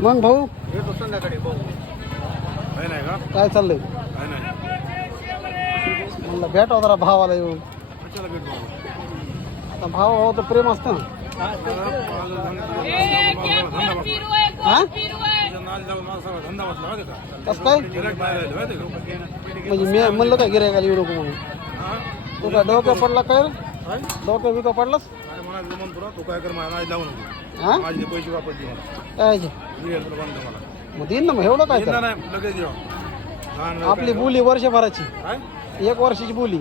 मग भाऊ? येतो संध्याकाळी भाऊ आहे नाही का? काय चाललंय? म्हणलं भेटावं जरा भावाला येऊन. भेट आता भाव भाव तर प्रेम असतं ना. हा? कसं काय? म्हणजे मी म्हणलं काय गिरायकाला येऊ नको म्हणून? हा? तू काय डोक्या पडला काय डोक्या बिका पडलास? काय तू कर मला नाद लावू नको हा? माझे पैसे वापस दे मला. काय बंद मला. मग देईन ना मग एवढं काय नाही लगेच देऊ लहान आपली बोली वर्षभराची. काय? एक वर्षाची बोली.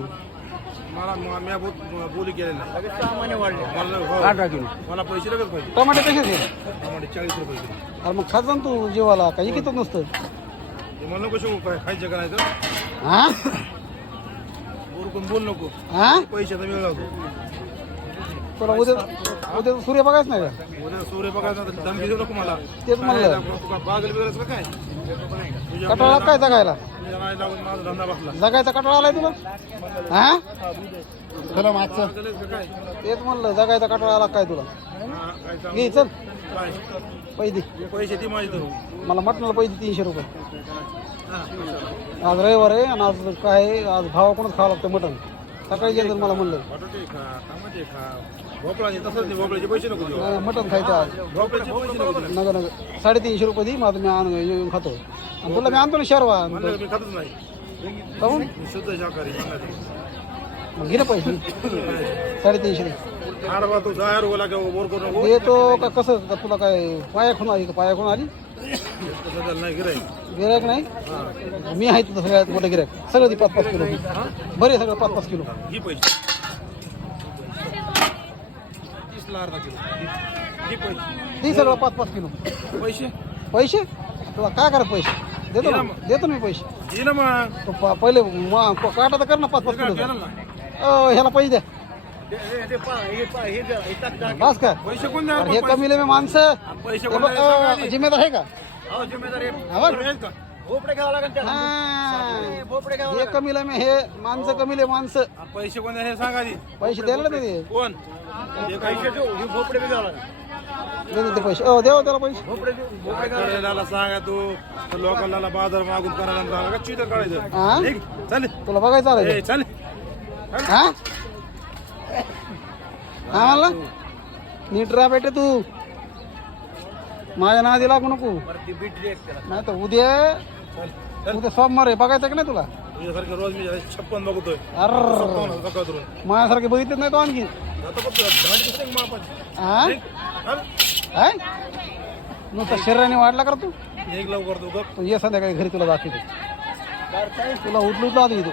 मला म- मी बहुत बोली केलेली नाही. लगेच सहा महिने वाढले मला हो. मला पैसे लगेच पाहिजे. टमाटे कसे ते टमाटे चाळीस रुपये किलो. अरे मग खात जा ना तू जेवायला काही किती नसतं. ते मला नको शिकू काय खायचं का नाही तर. हा? बोलून बोल नको. हा? पैशाचा वेळ तुला उद्या उद्या सूर्य बघायच नाही का? उद्या सूर्य बघायचा तर धमकी देऊ नको मला. तेच म्हणलं. तुका बागल का काय? तुझ्या कटाळा काय जगायला? तुझ्या नादी लावून माझा धंदा बसला. जगायचा कटाळा आलाय तुला? हा? खरं मागचं काय तेच म्हणलं जगायचा कटाळा आला काय तुला? हा, काय सांगू? घे चल. काय? पैसे पैसे ती माझी मला मटणाला पैसे तीनशे रुपये. आज रविवार आहे आणि आज काय आहे, आज भावा कोणच खावं लागतं मटण? सकाळी गेलं मला म्हणलं. बटाटे खा टमाटे खा. भोपळाचे तसंच नाही भोपळ्याचे पैसे नको देऊ. नाही, मटण खायचं आज. भोपळ्याचे पैसे नको देऊ. नगर नगर. साडेतीनशे रुपये दे माझं मी आणून येऊन खातो. आणि तुला मी आणतो ना शर्वा. म्हणलं मी खातच नाही. काहून मी शुद्ध शाकाहारी सांगायचं मग घे ना पैसे. साडेतीनशे दे. आडवा तू दहा रुपयाला काय बोर करू नको देतो का कसं? का तुला काय पाया खून आली का पाया खून आली गिरायक नाही मी आहे तुझं सगळ्यात मोठं गिरायक सगळं पाच पाच किलो. बरे सगळं पाच पाच किलो. पैसे दे सगळं पाच पाच किलो. पैसे? पैसे? तुला काय करत पैसे? देतो ना. देतो मी पैसे. तो पहिले काटा तर कर ना पाच पाच किलो. ह्याला पैसे द्या. बस का पैसे कोण अरे हे कमीले मी माणसं. पैसे हे. जिम्मेदार आहे का? हो, जिम्मेदार हे. हा. का. हा. हे कमीला मी हे माणसं कमीले माणसं. हा, पैसे कोण द्या हे सांगा पैसे द्यायला ना ते. कोण. पैसे हे ते पैसे. अ देवा त्याला पैसे. सांगा तू. लोकांना बाजार मागून करायला सांगा का चितर काढायचं? हा? ठीक चालेल. तुला बघायचं चालेल. हा? म्हणला नीट राहा बेटे तू. माझ्या नादी लागू नको. एक. नाही तर उद्या उद्या सोमवार आहे बघायचं का नाही तुला? तुझ्यासारखं रोज मी छप्पन बघतोय. अर. माझ्यासारखे बघितलं नाही तो आणखी. काय नुसतं शरीराने वाढला कर तू? निघ लवकर तू ये संध्याकाळी घरी तुला दाखवतो. काय? तुला उठलं उठलं आधी तू.